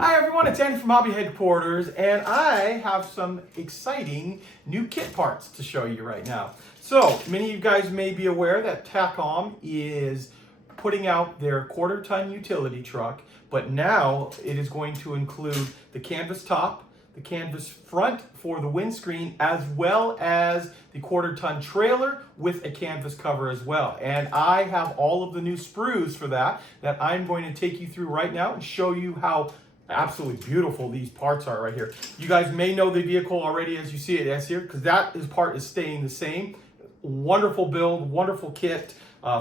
Hi everyone, it's Andy from Hobby Headquarters, and I have some exciting new kit parts to show you right now. So, many of you guys may be aware that TOLLESON is putting out their quarter-ton utility truck, but now it is going to include the canvas top, the canvas front for the windscreen, as well as the quarter-ton trailer with a canvas cover as well. And I have all of the new sprues for that I'm going to take you through right now and show you how absolutely beautiful these parts are right here. You guys may know the vehicle already as you see it as here, because part is staying the same. Wonderful build, wonderful kit,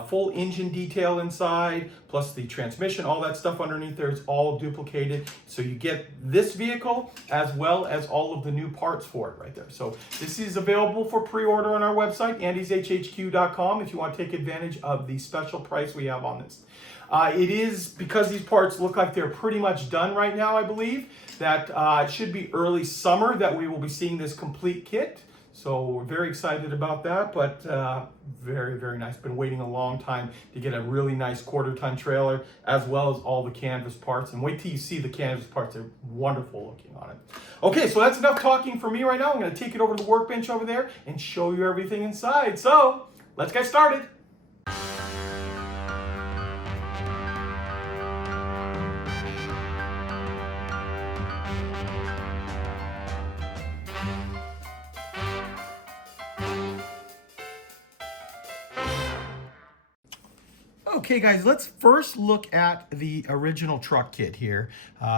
full engine detail inside, plus the transmission, all that stuff underneath there is all duplicated. So you get this vehicle as well as all of the new parts for it right there. So this is available for pre-order on our website, andyshhq.com, if you want to take advantage of the special price we have on this. It is, because these parts look like they're pretty much done right now, I believe, that it should be early summer that we will be seeing this complete kit. So we're very excited about that, but very, very nice. Been waiting a long time to get a really nice quarter-ton trailer, as well as all the canvas parts. And wait till you see the canvas parts. They're wonderful looking on it. Okay, so that's enough talking for me right now. I'm going to take it over to the workbench over there and show you everything inside. So let's get started. Okay guys, let's first look at the original truck kit here.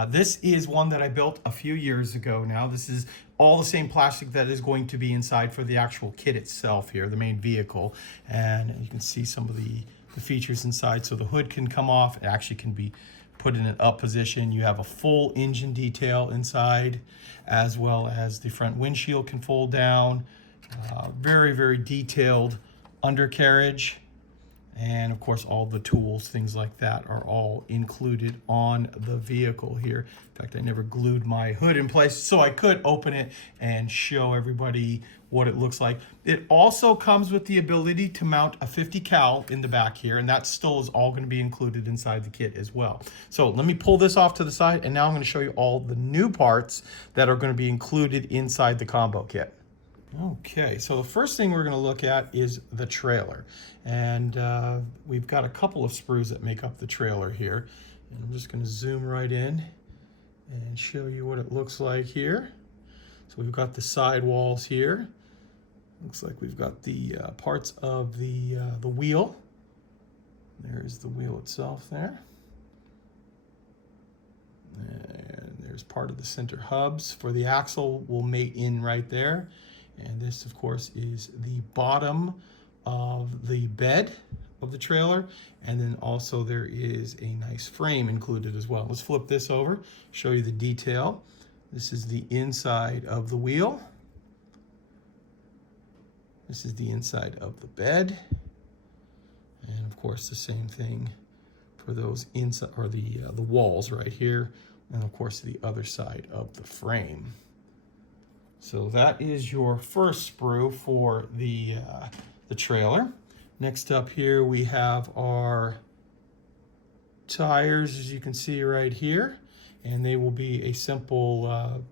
This is one that I built a few years ago now. This is all the same plastic that is going to be inside for the actual kit itself here, the main vehicle. And you can see some of the features inside. So the hood can come off, it actually can be put in an up position. You have a full engine detail inside, as well as the front windshield can fold down. Very, very detailed undercarriage. And of course, all the tools, things like that, are all included on the vehicle here. In fact, I never glued my hood in place, so I could open it and show everybody what it looks like. It also comes with the ability to mount a 50 cal in the back here, and that still is all going to be included inside the kit as well. So let me pull this off to the side, and now I'm going to show you all the new parts that are going to be included inside the combo kit. Okay, so the first thing we're going to look at is the trailer. And we've got a couple of sprues that make up the trailer here. And I'm just going to zoom right in and show you what it looks like here. So we've got the side walls here. Looks like we've got the parts of the wheel. There's the wheel itself there. And there's part of the center hubs for the axle will mate in right there. And this, of course, is the bottom of the bed of the trailer. And then also there is a nice frame included as well. Let's flip this over, show you the detail. This is the inside of the wheel. This is the inside of the bed. And of course, the same thing for those inside, or the walls right here. And of course, the other side of the frame. So that is your first sprue for the trailer. Next up here we have our tires, as you can see right here, and they will be a simple,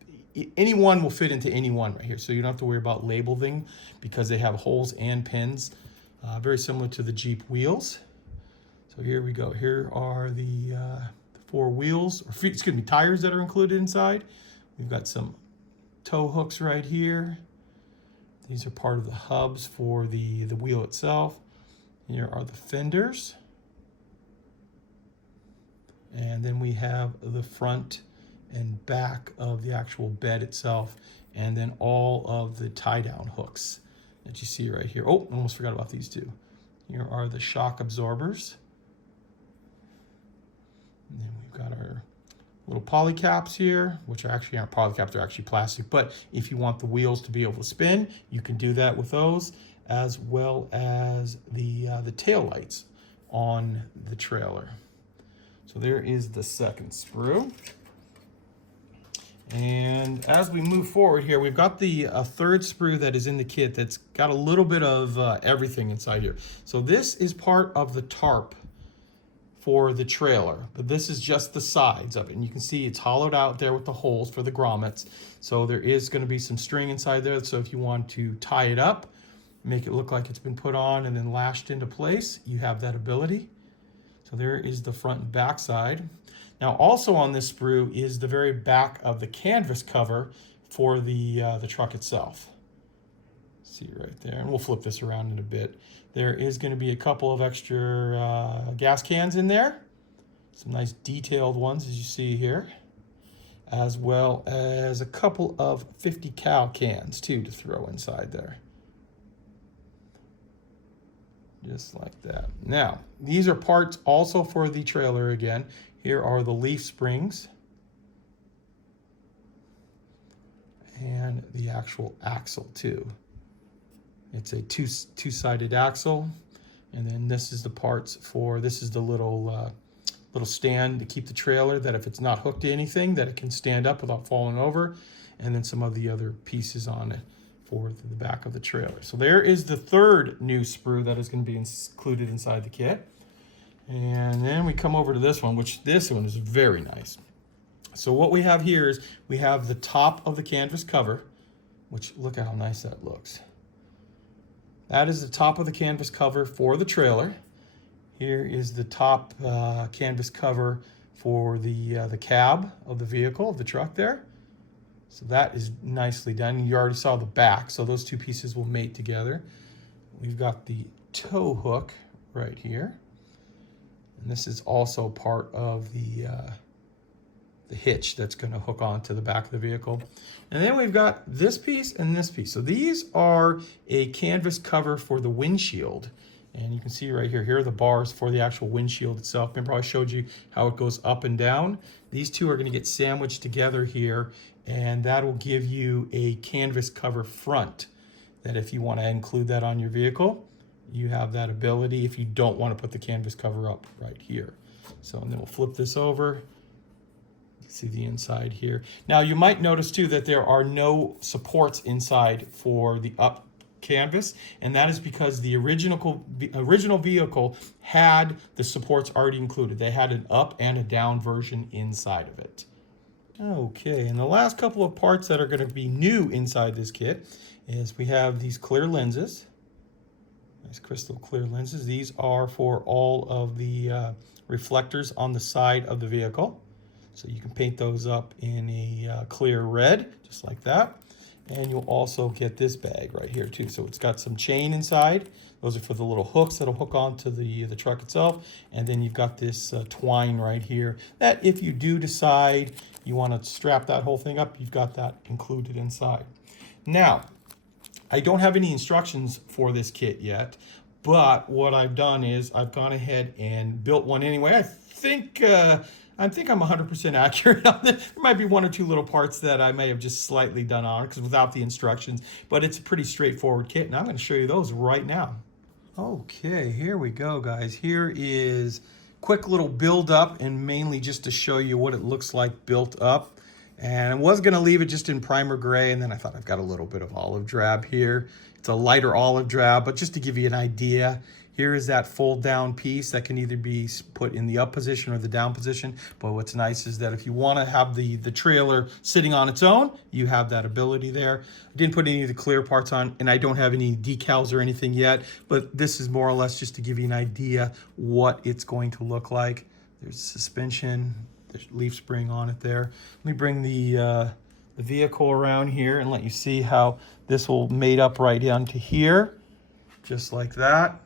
any one will fit into any one right here, so you don't have to worry about labeling because they have holes and pins, very similar to the Jeep wheels. So here we go. Here are the 4 wheels, or excuse me, tires that are included inside. We've got some tow hooks right here. These are part of the hubs for the wheel itself. Here are the fenders. And then we have the front and back of the actual bed itself, and then all of the tie-down hooks that you see right here. Oh, almost forgot about these two. Here are the shock absorbers. And then we've got our little poly caps here, which actually aren't poly caps, they're actually plastic. But if you want the wheels to be able to spin, you can do that with those, as well as the tail lights on the trailer. So there is the second sprue. And as we move forward here, we've got the third sprue that is in the kit that's got a little bit of everything inside here. So this is part of the tarp for the trailer, but this is just the sides of it. And you can see it's hollowed out there with the holes for the grommets. So there is going to be some string inside there. So if you want to tie it up, make it look like it's been put on and then lashed into place, you have that ability. So there is the front and back side. Now also on this sprue is the very back of the canvas cover for the truck itself. See right there, and we'll flip this around in a bit. There is going to be a couple of extra gas cans in there, some nice detailed ones as you see here, as well as a couple of 50 cal cans too to throw inside there. Just like that. Now, these are parts also for the trailer again. Here are the leaf springs and the actual axle too. It's a two-sided axle, and then this is the parts for, this is the little stand to keep the trailer, that if it's not hooked to anything, that it can stand up without falling over, and then some of the other pieces on it for the back of the trailer. So there is the third new sprue that is going to be included inside the kit. And then we come over to this one, which this one is very nice. So what we have here is we have the top of the canvas cover, which look at how nice that looks. That is the top of the canvas cover for the trailer. Here is the top canvas cover for the cab of the vehicle, of the truck there. So that is nicely done. You already saw the back, so those two pieces will mate together. We've got the tow hook right here. And this is also part of the hitch that's going to hook onto the back of the vehicle. And then we've got this piece and this piece. So these are a canvas cover for the windshield. And you can see right here, here are the bars for the actual windshield itself. Remember I showed you how it goes up and down? These two are going to get sandwiched together here, and that will give you a canvas cover front, that if you want to include that on your vehicle, you have that ability if you don't want to put the canvas cover up right here. So, and then we'll flip this over. See the inside here. Now you might notice too that there are no supports inside for the up canvas, and that is because the original vehicle had the supports already included. They had an up and a down version inside of it. Okay, and the last couple of parts that are going to be new inside this kit is we have these clear lenses. Nice crystal clear lenses. These are for all of the reflectors on the side of the vehicle. So you can paint those up in a clear red, just like that. And you'll also get this bag right here too. So it's got some chain inside. Those are for the little hooks that'll hook onto the truck itself. And then you've got this twine right here that if you do decide you want to strap that whole thing up, you've got that included inside. Now, I don't have any instructions for this kit yet, but what I've done is I've gone ahead and built one anyway. I think I'm 100% accurate on this. There might be one or two little parts that I may have just slightly done on because without the instructions, but it's a pretty straightforward kit, and I'm going to show you those right now. Okay, here we go, guys. Here is quick little build up, and mainly just to show you what it looks like built up. And I was going to leave it just in primer gray, and then I thought I've got a little bit of olive drab here. It's a lighter olive drab, but just to give you an idea, here is that fold down piece that can either be put in the up position or the down position. But what's nice is that if you want to have the trailer sitting on its own, you have that ability there. I didn't put any of the clear parts on, and I don't have any decals or anything yet, but this is more or less just to give you an idea what it's going to look like. There's suspension, there's leaf spring on it there. Let me bring the vehicle around here and let you see how this will mate up right down to here, just like that.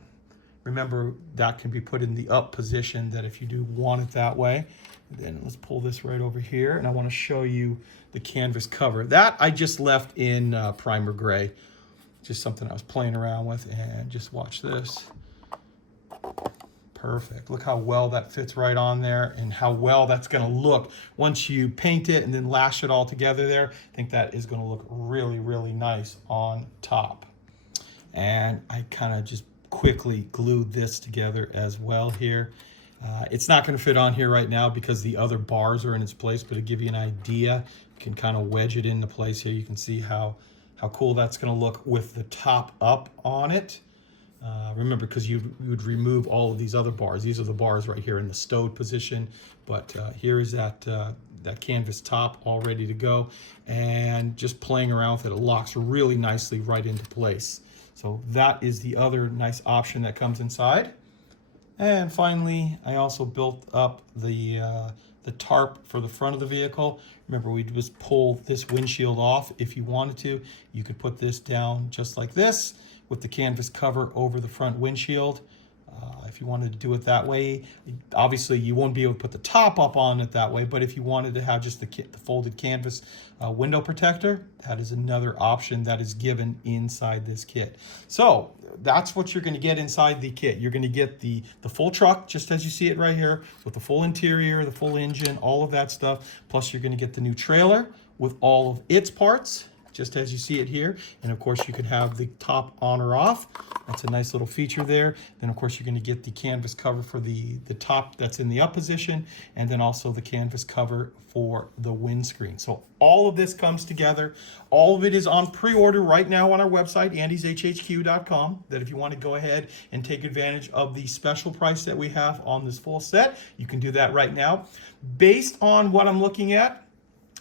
Remember, that can be put in the up position, that if you do want it that way. And then let's pull this right over here, and I want to show you the canvas cover. That I just left in primer gray, just something I was playing around with, and just watch this. Perfect. Look how well that fits right on there, and how well that's going to look once you paint it and then lash it all together there. I think that is going to look really, really nice on top. And I kind of just quickly glued this together as well here. It's not going to fit on here right now because the other bars are in its place, but to give you an idea, you can kind of wedge it into place here. You can see how cool that's going to look with the top up on it. Remember, because you would remove all of these other bars. These are the bars right here in the stowed position. But here is that canvas top all ready to go. And just playing around with it, it locks really nicely right into place. So that is the other nice option that comes inside. And finally, I also built up the tarp for the front of the vehicle. Remember, we just pull this windshield off if you wanted to. You could put this down just like this with the canvas cover over the front windshield. If you wanted to do it that way, obviously you won't be able to put the top up on it that way, but if you wanted to have just the folded canvas window protector, that is another option that is given inside this kit. So that's what you're going to get inside the kit. You're going to get the full truck, just as you see it right here, with the full interior, the full engine, all of that stuff. Plus you're going to get the new trailer with all of its parts, just as you see it here. And of course you can have the top on or off. That's a nice little feature there. Then of course you're going to get the canvas cover for the top that's in the up position, and then also the canvas cover for the windscreen. So all of this comes together. All of it is on pre-order right now on our website, andyshhq.com, that if you want to go ahead and take advantage of the special price that we have on this full set, you can do that right now. Based on what I'm looking at,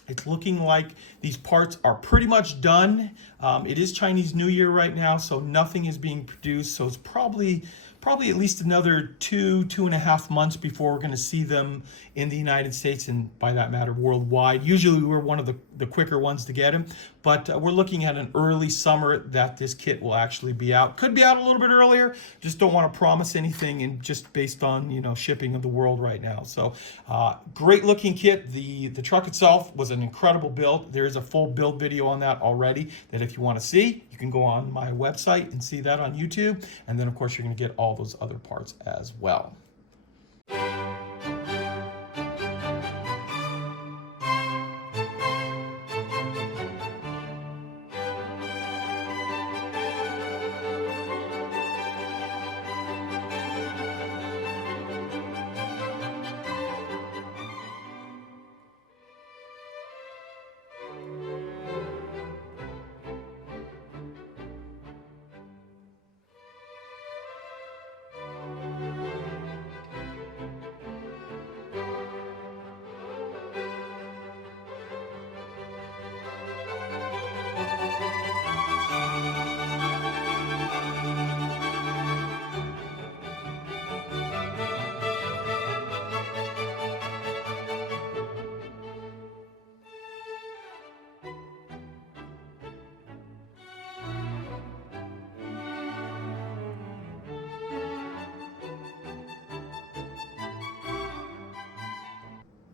it's looking like these parts are pretty much done. It is Chinese New Year right now, so nothing is being produced. So it's probably at least another 2.5 months before we're going to see them in the United States, and by that matter worldwide. Usually we're one of the quicker ones to get them, but we're looking at an early summer that this kit will actually be out. Could be out a little bit earlier, just don't want to promise anything, and just based on, you know, shipping of the world right now. So great looking kit. The truck itself was an incredible build. There is a full build video on that already that if you want to see, you can go on my website and see that on YouTube. And then of course you're going to get all those other parts as well.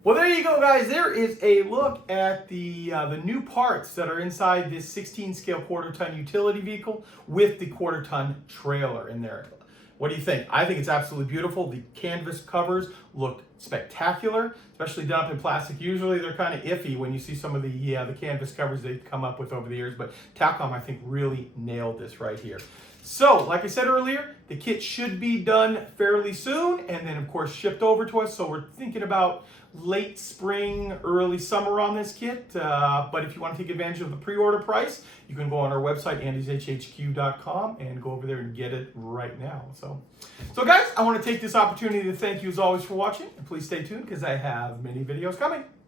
Well, there you go, guys. There is a look at the new parts that are inside this 16-scale quarter-ton utility vehicle with the quarter-ton trailer in there. What do you think? I think it's absolutely beautiful. The canvas covers look spectacular, especially done up in plastic. Usually they're kind of iffy when you see some of the canvas covers they've come up with over the years, but TACOM, I think, really nailed this right here. So, like I said earlier, the kit should be done fairly soon, and then of course shipped over to us. So we're thinking about late spring, early summer on this kit. But if you want to take advantage of the pre-order price, you can go on our website, andyshhq.com, and go over there and get it right now. So guys, I want to take this opportunity to thank you as always for watching, and please stay tuned because I have many videos coming.